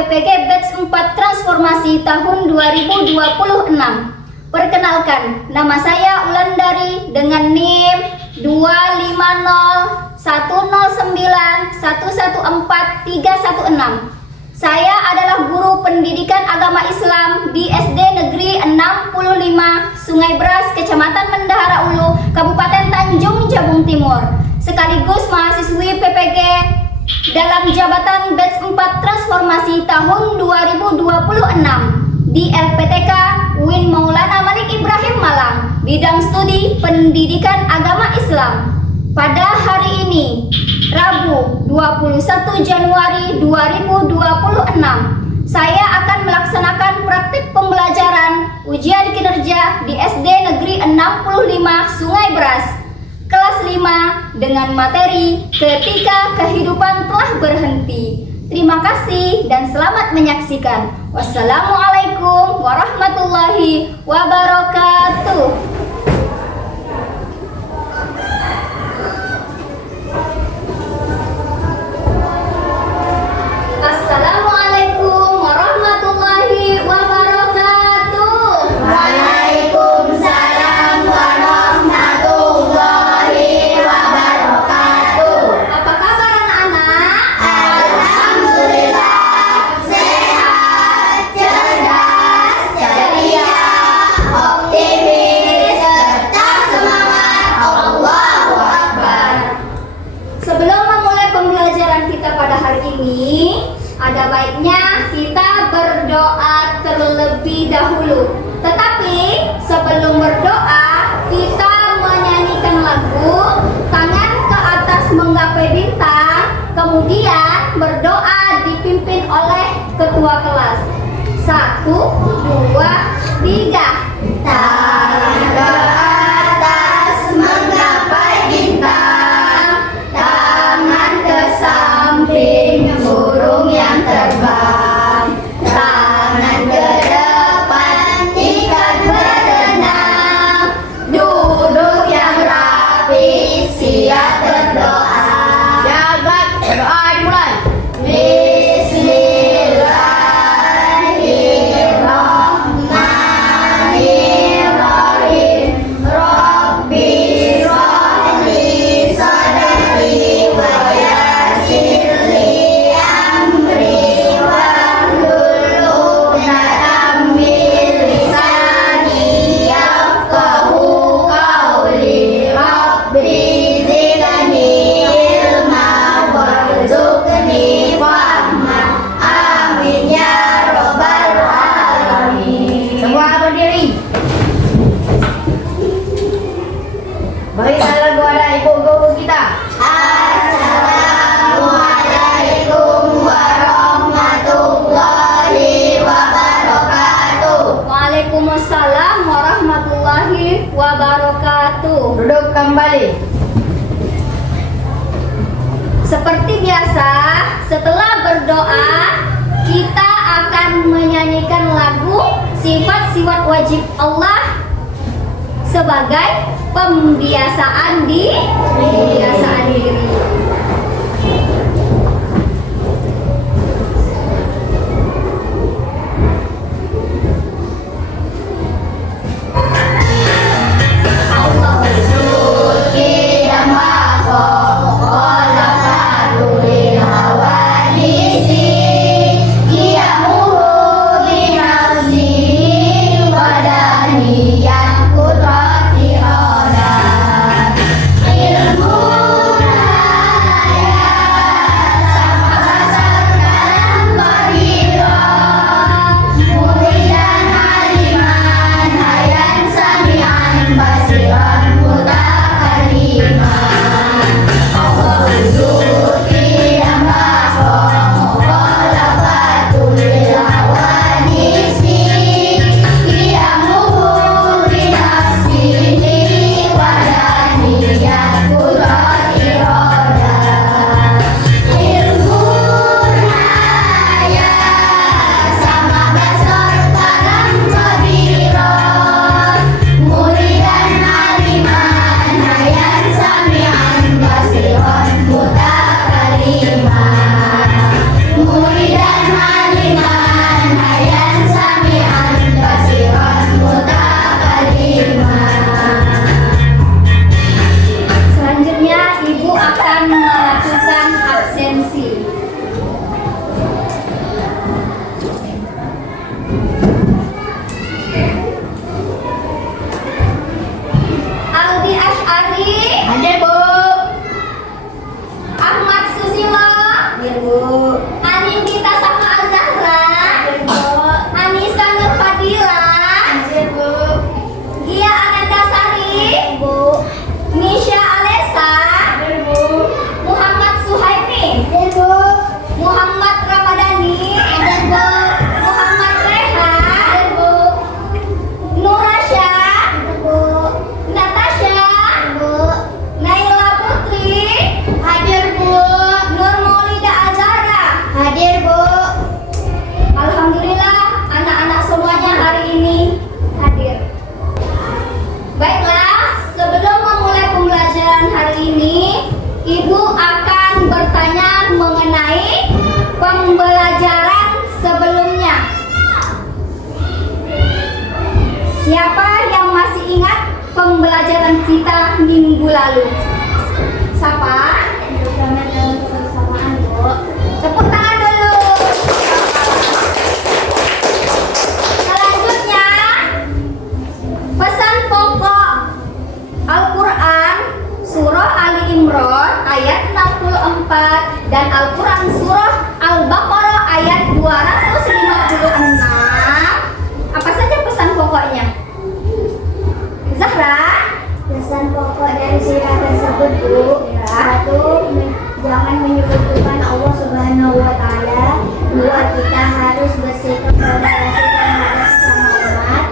PPG Batch 4 Transformasi tahun 2026. Perkenalkan, nama saya Ulandari dengan NIM 2501091414316. Saya adalah guru pendidikan agama Islam di SD Negeri 65 Sungai Beras, Kecamatan Mendahara Ulu, Kabupaten Tanjung Jabung Timur, sekaligus mahasiswi PPG dalam jabatan Batch 4 Transformasi tahun 2026 di LPTK UIN Maulana Malik Ibrahim Malang, bidang studi pendidikan agama Islam. Pada hari ini, Rabu 21 Januari 2026, saya akan melaksanakan praktik pembelajaran ujian kinerja di SD Negeri 65 Sungai Beras, kelas 5 dengan materi Ketika Kehidupan Telah Berhenti. Terima kasih dan selamat menyaksikan. Wassalamualaikum warahmatullahi wabarakatuh. Assalamualaikum warahmatullahi wabarakatuh. Waalaikumsalam warahmatullahi wabarakatuh. Apa kabar anak-anak? Alhamdulillah, sehat, cerdas, ceria, optimis, serta semangat. Allahu Akbar. Sebelum memulai pembelajaran kita pada hari ini, ada baiknya kita berdoa terlebih dahulu. Tetapi sebelum berdoa, kita menyanyikan lagu Tangan ke Atas Menggapai Bintang, kemudian berdoa dipimpin oleh ketua kelas. 1, 2, 3. Tangan ke atas menggapai bintang, tangan ke samping burung yang terbang, tangan ke depan ikan berenang, duduk yang rapi siap berdoa. Jabat berdoa dimulai. Bismillahirrahmanirrahim. Rabbi sholli sadri wa yassirli amri wahlul 'uqdatam min lisani yafqahu qawli. Rabbi zidni ilma warzuqni fahma. Amin ya rabbal alamin. Semua berdiri. Beri salam kepada ibu guru kita. Assalamualaikum warahmatullahi wabarakatuh. Waalaikumsalam warahmatullahi wabarakatuh. Duduk kembali. Seperti biasa, setelah berdoa, kita akan menyanyikan lagu Sifat-sifat wajib Allah sebagai pembiasaan diri. Ilmu Siapa yang masih ingat pembelajaran kita minggu lalu? Siapa? Kebersamaan, Bu. Tepuk tangan dulu. Selanjutnya, pesan pokok Al-Quran Surah Ali Imran ayat 64 dan Al-Quran Surah Al-Baqarah ayat 256. Apa saja pesan pokoknya? Zahra? Pesan pokok dari sirah tersebut, Bu. Ya. 1. Jangan menyebutkan Allah Subhanahu wa Ta'ala. 2. Kita harus bersikap toleransi terhadap sesama umat.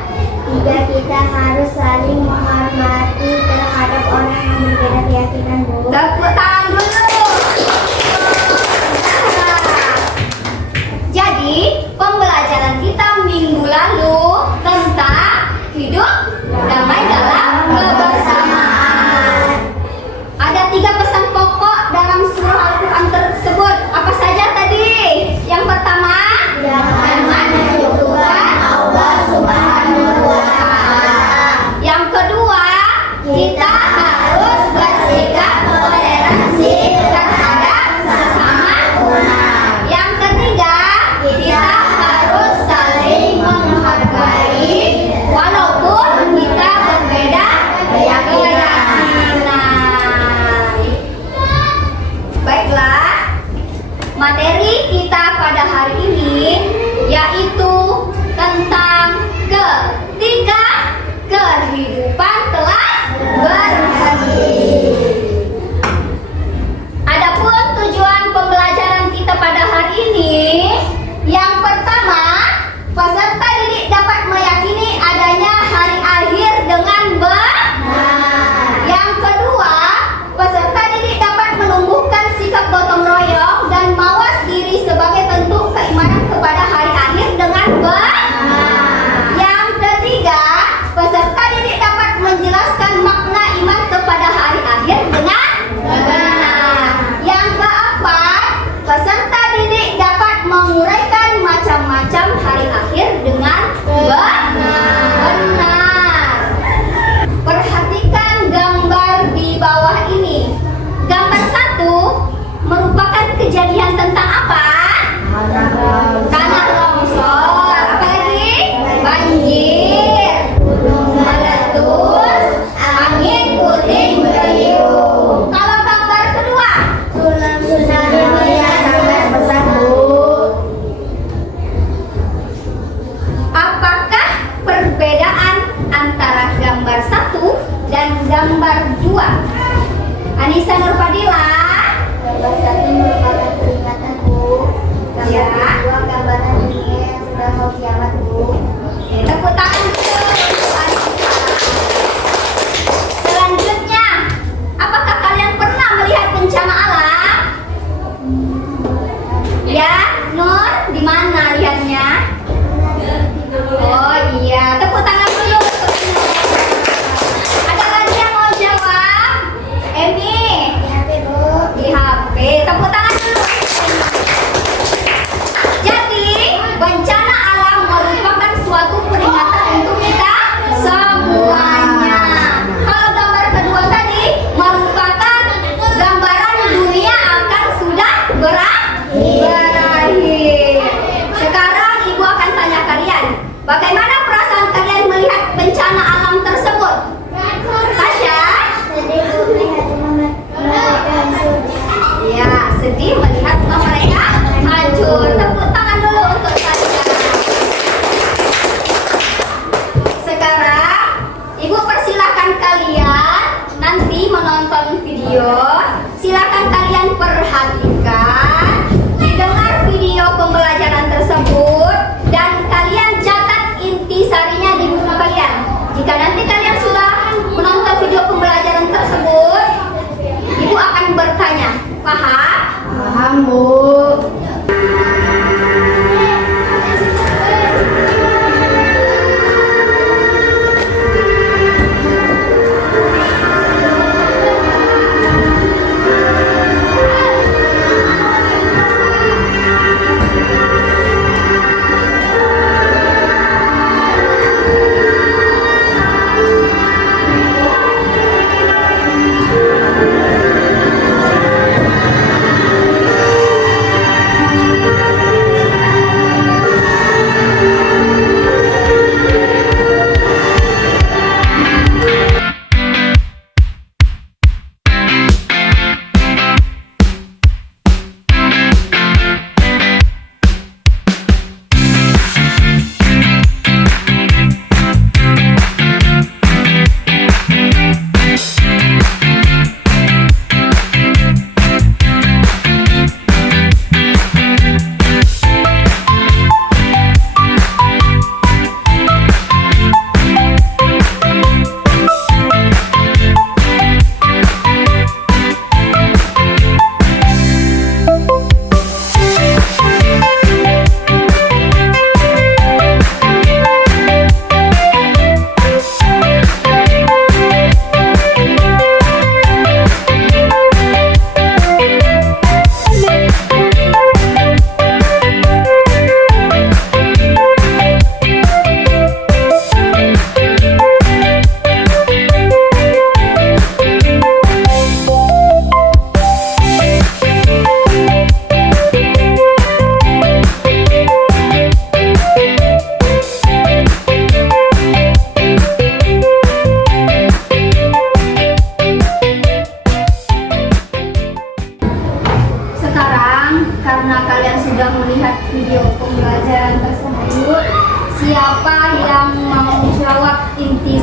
3. Kita harus saling menghormati terhadap orang yang berbeda keyakinan, Bu. Tepuk tangan dulu. Zahra. Jadi, pembelajaran kita minggu lalu tentang hidup damai dalam kebersamaan. Ada 3 pesan pokok dalam surah Al-Quran tersebut. Apa saja tadi? Yang pertama, Jangan menyebutkan Allah Subhanahu wa Ta'ala. yang kedua, kita harus bersikap toleransi terhadap sesama umat. Yang ketiga, kita harus saling menghargai walaupun kita berbeda keyakinan. Baiklah, materi kita pada hari ini yaitu tentang ketika kehidupan telah berhenti. Adapun tujuan pembelajaran kita pada hari ini, yang pertama, peserta didik dapat meyakini adanya hari akhir dengan benar. Yang kedua, peserta didik dapat menumbuhkan sikap gotong royong dan mawas diri sebagai bentuk keimanan kepada hari akhir dengan benar. Yang ketiga, peserta didik dapat menjelaskan makna iman kepada hari akhir dengan benar. Yang keempat, peserta didik dapat menguraikan macam-macam hari akhir dengan benar. Perhatikan gambar di bawah ini. Gambar 1 merupakan kejadian tentang apa? Tanah longsor. Apa lagi? Banjir, gunung meletus, angin puting beliung. Kalau gambar kedua, Tsunami yang sangat besar, Bu. apakah perbedaan antara gambar 1 dan gambar 2? Anissa Nurfadila. Gambar 1 merupakan peringatan, Bu. Gambar Ya. 2 gambaran dunia yang sudah mau kiamat, Bu. Tepuk tangan dulu. Selanjutnya, apakah kalian pernah melihat bencana alam? Ya, Nur, di mana lihatnya? Oh iya, tepuk tangan dulu. Ada lagi yang mau jawab? Emi, Hati-hati, Bu.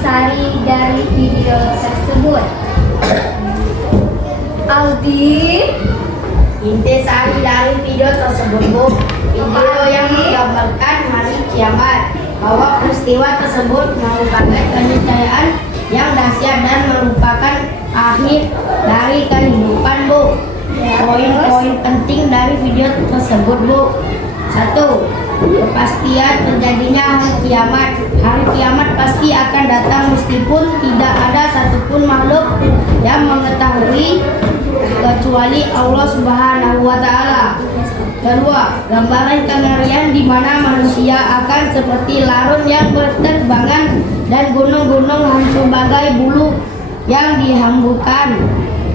intisari dari video tersebut? Aldi. Intisari dari video tersebut, Bu, video yang menggambarkan hari kiamat, bahwa peristiwa tersebut merupakan keniscayaan yang dahsyat dan merupakan akhir dari kehidupan, Bu. Poin-poin penting dari video tersebut, Bu. 1. Kepastian terjadinya hari kiamat. Hari kiamat pasti akan datang meskipun tidak ada satupun makhluk yang mengetahui kecuali Allah Subhanahu wa taala. 2. Gambaran kengerian di mana manusia akan seperti larun yang berterbangan dan gunung-gunung hancur bagai bulu yang dihamburkan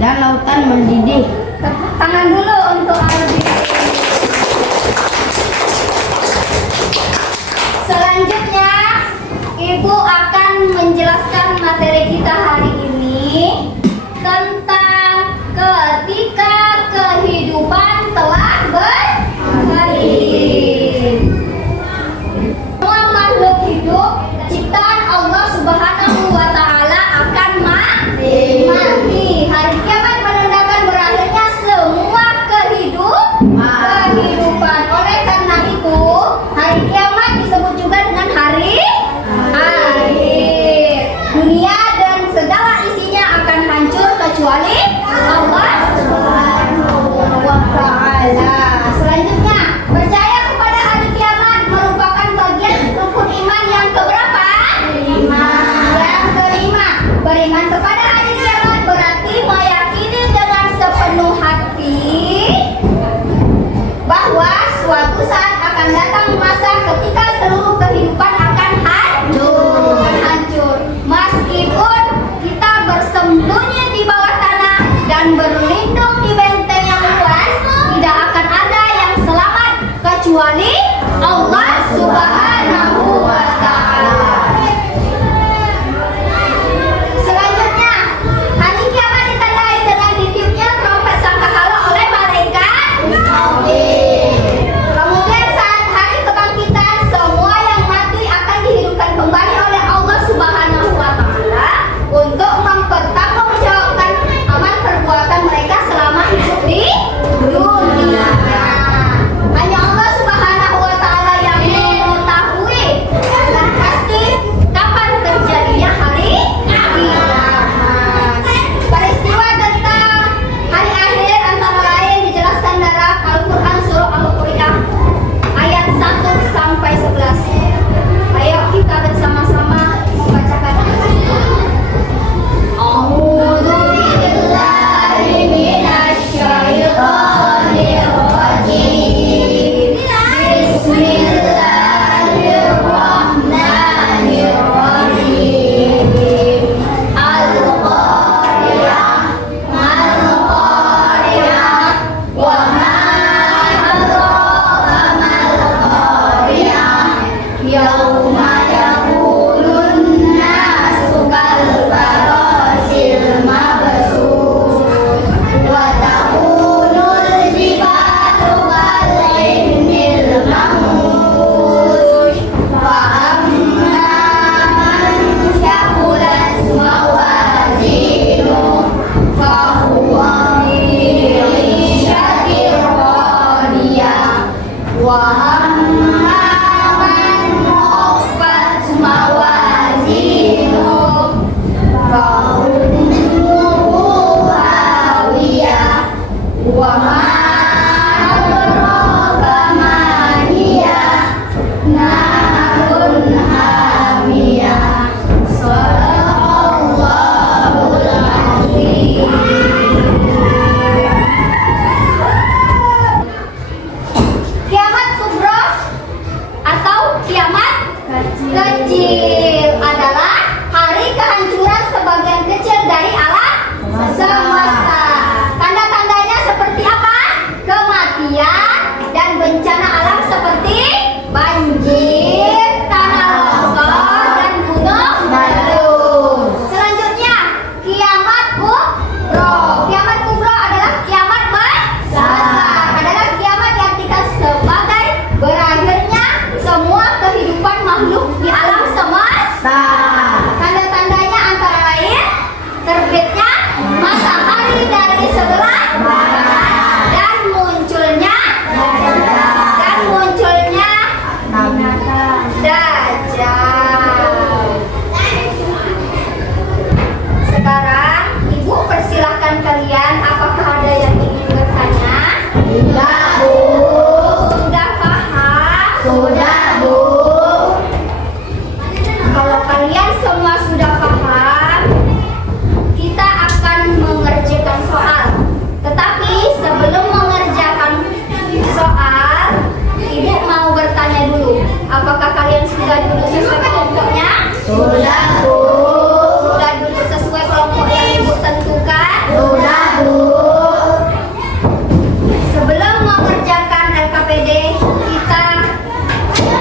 dan lautan mendidih. Tepuk tangan dulu untuk Aldi. Selanjutnya, Ibu akan menjelaskan materi kita hari ini tentang ketika kehidupan telah berakhir. Semua makhluk hidup ciptaan Allah Subhanahu wa taala akan mati. Hari kiamat menandakan berakhirnya semua kehidupan. Oleh karena itu, hari kiamat disebut juga dengan hari kalian semua sudah paham, kita akan mengerjakan soal. Tetapi sebelum mengerjakan soal, Ibu mau bertanya dulu, apakah kalian sudah duduk sesuai kelompoknya? Sudah, Bu. Sudah duduk sesuai kelompok yang Ibu tentukan? Sudah, Bu. Sebelum mengerjakan LKPD, kita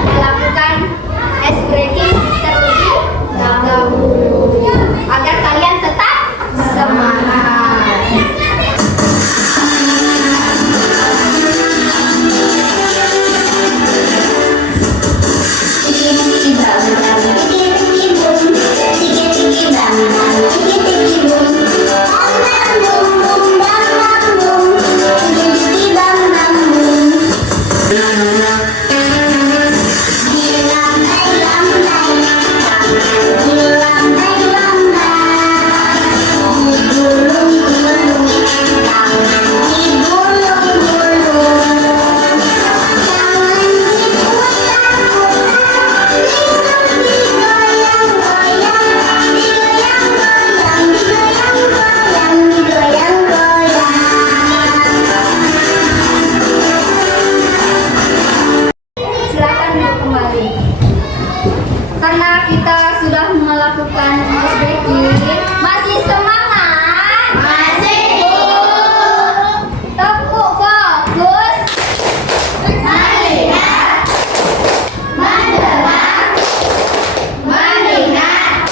melakukan ice breaking terlebih dahulu agar kalian tetap semangat. Silakan duduk kembali. Karena kita sudah melakukan ice breaking, masih semangat? Masih, Bu. Tepuk fokus. Melihat, mendengar, mengingat,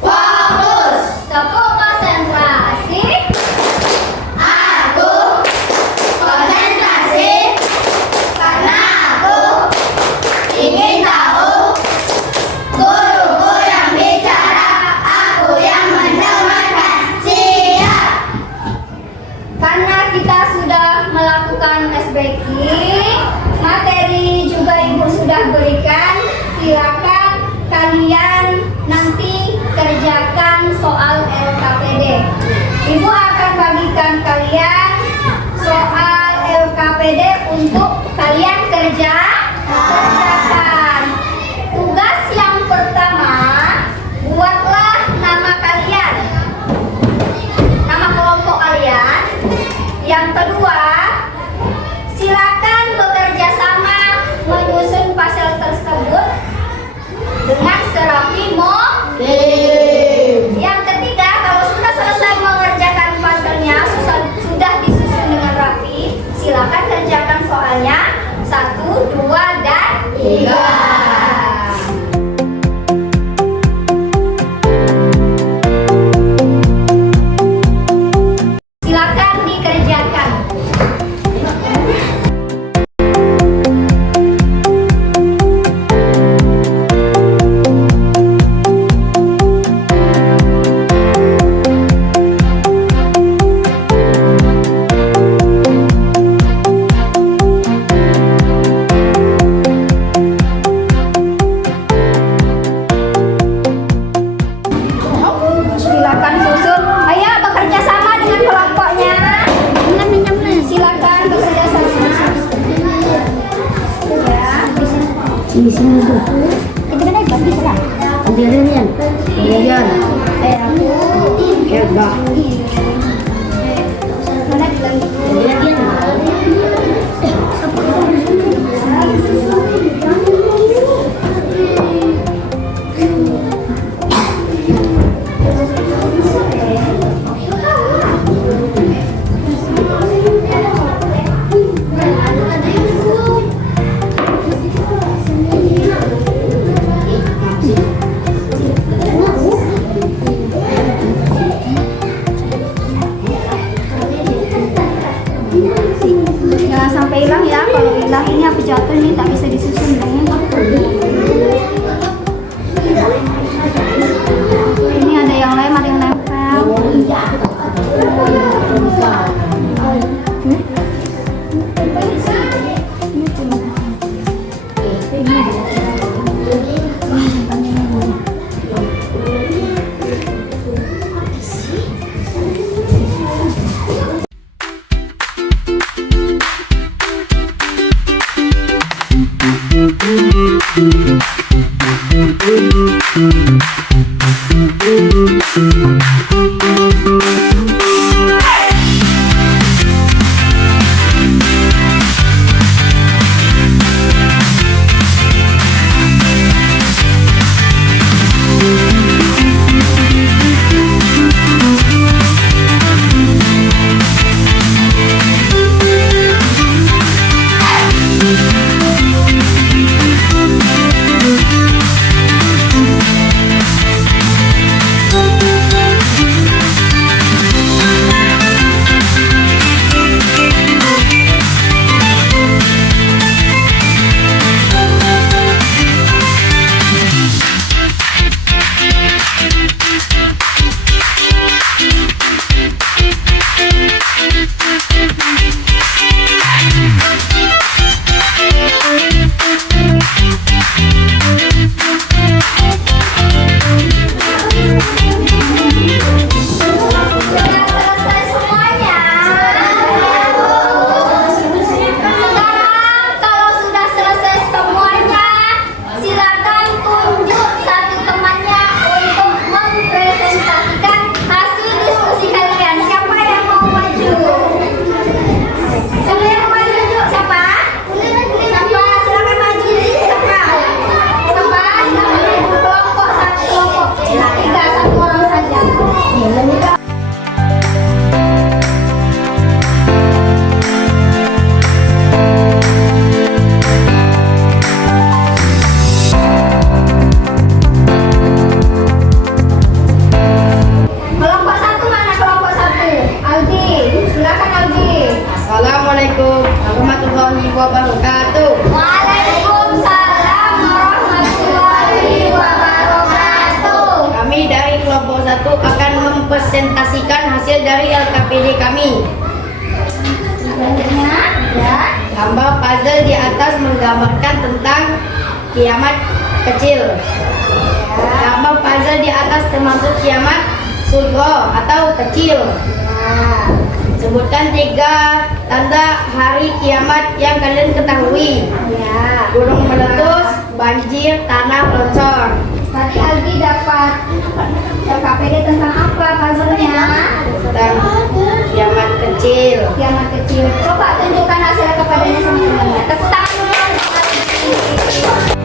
fokus. Tepuk konsentrasi. Aku konsentrasi karena aku ingin tahu. Guruku yang bicara, aku yang mendengarkan. Siap. Karena kita sudah melakukan ice breaking, materi juga Ibu sudah berikan. Silakan kalian nanti kerjakan soal LKPD. Ibu akan bagikan kalian soal LKPD untuk kalian kerjakan. Tugas yang pertama, buatlah nama kalian, nama kelompok kalian. Yang kedua, silakan bekerja sama menyusun pasel tersebut dengan serapi mungkin. Yang ketiga, kalau sudah selesai mengerjakan paselnya, sudah disusun dengan rapi, silakan kerjakan soalnya 1, 2, dan 3. Silakan dikerjakan. Silakan susun. Ayo bekerja sama dengan kelompoknya. Silakan bekerja sama. Ya. Sini Bu. Itu kan ada bisa kan? Ambilin. Ya, Mbak. Mana bilang jangan sampai hilang ya. Kalau hilang ini aku jatuh nih, tak bisa disusun ya. Ini ada yang lem, ada yang nempel. Thank you. Sudah selesai semuanya. Sekarang kalau sudah selesai semuanya, silakan tunjuk satu temannya untuk mempresentasikan hasil diskusi kalian. Siapa yang mau maju? Siapa yang mau maju? Siapa? Siapa? Silakan maju. Siapa? Siapa? Silakan maju. Kelompok satu kelompok. Tiga, satu orang saja. Kelompok satu mana kelompok satu? Aldi, silakan Aldi. Assalamualaikum warahmatullahi wabarakatuh. Waalaikumsalam warahmatullahi wabarakatuh. Kami dari kelompok 1 akan mempresentasikan hasil dari LKPD kami. Selanjutnya, ya. Gambar puzzle di atas menggambarkan tentang kiamat kecil. Gambar puzzle di atas termasuk kiamat surga atau kecil. Sebutkan 3 tanda hari kiamat yang kalian ketahui. Ya. Gunung meletus, banjir, tanah longsor. Tadi Aldi dapat LKPD tentang apa puzzle-nya? Tentang kiamat kecil. Kiamat kecil. Coba tunjukkan hasil LKPD-nya sama teman-teman. Tepuk tangan dulu untuk Aldi.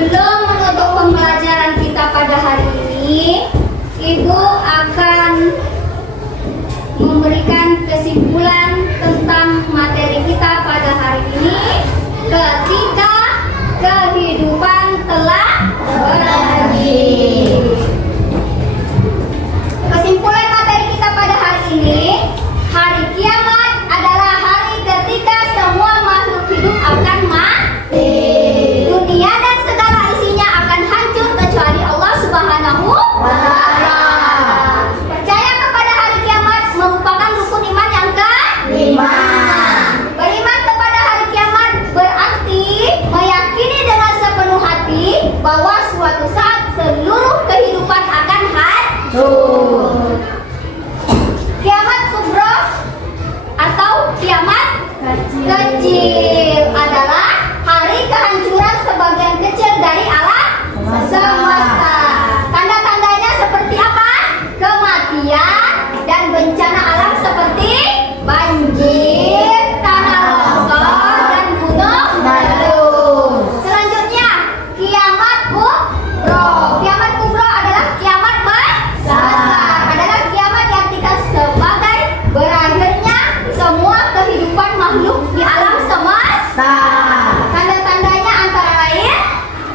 Sebelum menutup pembelajaran kita pada hari ini, Ibu akan memberikan kesimpulan tentang materi kita pada hari ini. Ketika kehidupan telah berakhir. Kesimpulan materi kita pada hari ini, hari kiamat adalah hari ketika semua makhluk hidup akan mati. Dunia dan segala isinya akan hancur kecuali Allah Subhanahu wa Ta'ala. Percaya kepada hari kiamat merupakan rukun iman yang kelima. Beriman kepada hari kiamat berarti meyakini dengan sepenuh hati bahwa suatu saat seluruh kehidupan akan hancur. Kiamat subro atau kiamat kecil adalah hari kehancuran sebagian kecil dari alam semesta. Tanda-tandanya seperti apa? Kematian dan bencana alam seperti banjir, tanah longsor, dan gunung meletus. Selanjutnya, kiamat kubro. Kiamat kubro adalah kiamat besar. Adalah kiamat yang kita sebagai berakhirnya semua kehidupan makhluk di alam semesta. Tanda-tandanya antara lain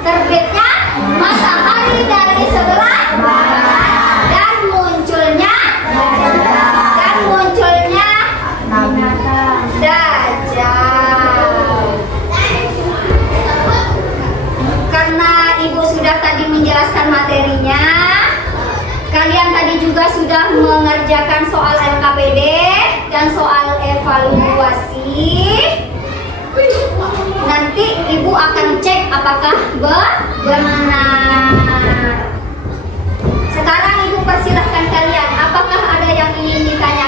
terbitnya matahari dari sebelah barat dan munculnya Dajjal. Karena Ibu sudah tadi menjelaskan materinya, kalian tadi juga sudah mengerjakan soal LKPD dan soal evaluasi. Nanti Ibu akan cek apakah benar. Sekarang Ibu persilahkan kalian, apakah ada yang ingin ditanya